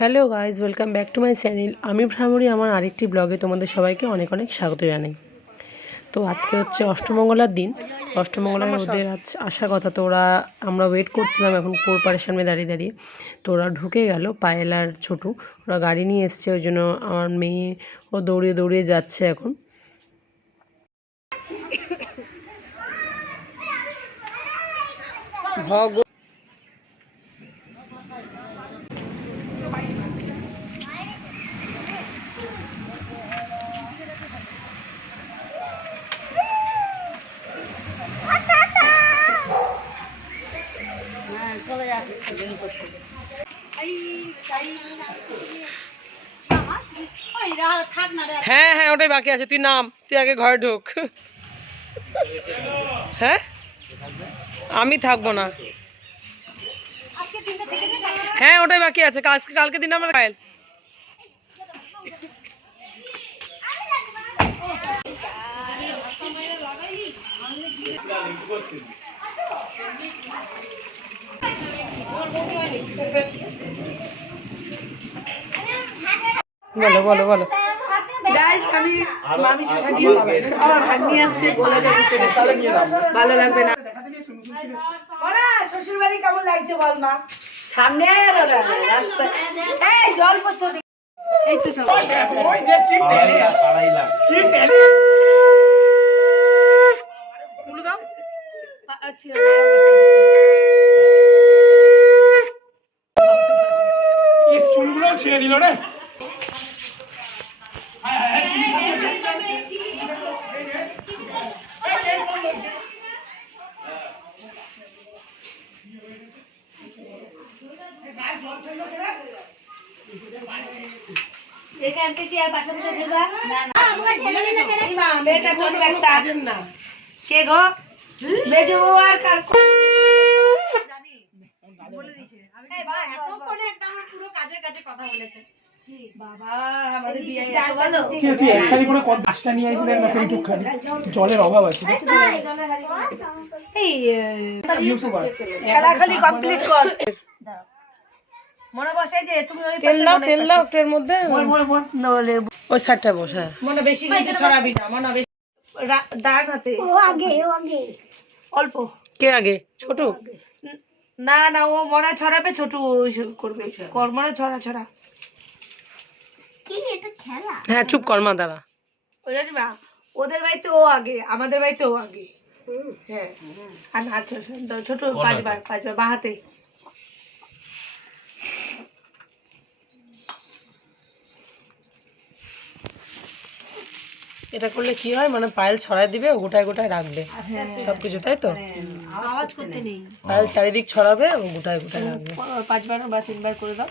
Hello guys welcome back to my channel. আমি ভ্রামরি আমার আরেকটি ব্লগে তোমাদের সবাইকে অনেক অনেক স্বাগত জানাই। তো আজকে হচ্ছে অষ্টমঙ্গলার দিন। অষ্টমঙ্গলায় ওদের আজ আসার কথা তো ওরা আমরা ওয়েট করছিলাম এখন পোরপারের সামনে দাঁড়িয়ে দাঁড়িয়ে। তো ওরা ঢুকে গেল পায়েল আর ছোটু। ওরা গাড়ি নিয়ে এসছে ওই জন্য আমার মেয়ে ও দৌড়িয়ে দৌড়িয়ে যাচ্ছে এখন। ভগ হ্যাঁ হ্যাঁ ওটাই বাকি আছে। তুই নাম, তুই আগে ঘরে ঢোক। হ্যাঁ? আমি থাকব না। হ্যাঁ ওটাই বাকি আছে। কালকে কালকে দিন আমার কাল বলো বলো বলো। আমি মামি শাখা দিয়ে আমার ভাগ্নি আসছে বলে ভালো লাগবে না। ওরা শ্বশুর বাড়ি কেমন লাগছে বল মা? সামনে জল পড়ছে ওদিকে। এই তো সব। দাও। আচ্ছা ছিঁড়ে দিল রে। এখান থেকে আর পাশে পাশে না না। মা মেয়েটা কোন একটা। না। কে গো? মেজো এত করে দশটা নিয়ে আইছিলেন না একটু খালি জলের অভাব আছে? এই ইউটিউবার। খেলা খালি কমপ্লিট কর। মনে বসে যে তুমি ওই তেল দাও তেল দাও এর মধ্যে। নলে ওই সাইডটা বসা। মনে বেশি কিন্তু ছড়াবি না মনে বেশি ডান হাতে। অল্প। কে আগে? ছোট? না না ও মরা ছড়াবে ছোট করবে। কর্মরা ছড়া ছড়া। ছড়া হ্যাঁ চুপ কর্মা দাঁড়া। জানি মা ওদের বাড়িতে ও আগে আমাদের বাড়িতে ও আগে। হ্যাঁ। আর না ছোট ছোট পাঁচবার পাঁচবার বা এটা করলে কি হয়? মানে পায়েল ছড়ায় দিবে ও গোটায় গোটায় রাখবে। সবকিছু তাই তো? আওয়াজ করতে নেই। পায়েল চারিদিক ছড়াবে ও গোটায় গোটায় রাখবে। পাঁচবার বা তিনবার করে দাও।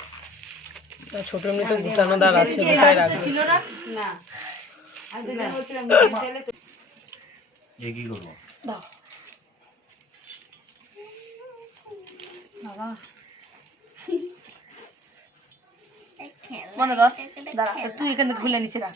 ছোট এমনি তো গোটানো দাগ আছে গোটায় রাখবে। ছিল না? না। দাও বাবা। মনে কর দাঁড়া তুই এখানে খুলে নিচে রাখ।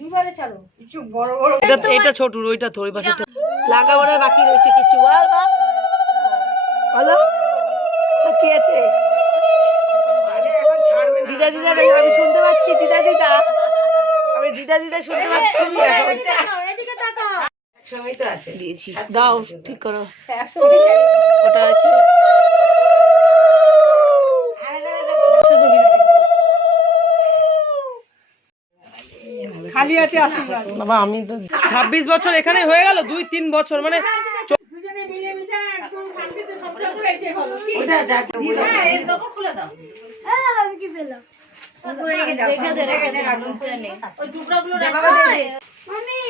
দুবারে ছাড়ো। এটা এটা ছোট ওইটা ওই পাশে লাগাবার বাকি রয়েছে কিছু। আর বা বাকি আছে? দিদা দিদা আমি শুনতে পাচ্ছি দিদা দিদা। আমি দিদা দিদা শুনতে পাচ্ছি। সময় তো আছে। দিয়েছি। দাও ঠিক করো। ওটা আছে। খালি হাতে আশীর্বাদ বাবা আমি তো ছাব্বিশ বছর এখানে হয়ে গেল দুই তিন বছর মানে ওটা যাক রেখে দে রেখে দে ওই টুকরাগুলো রাখো। দে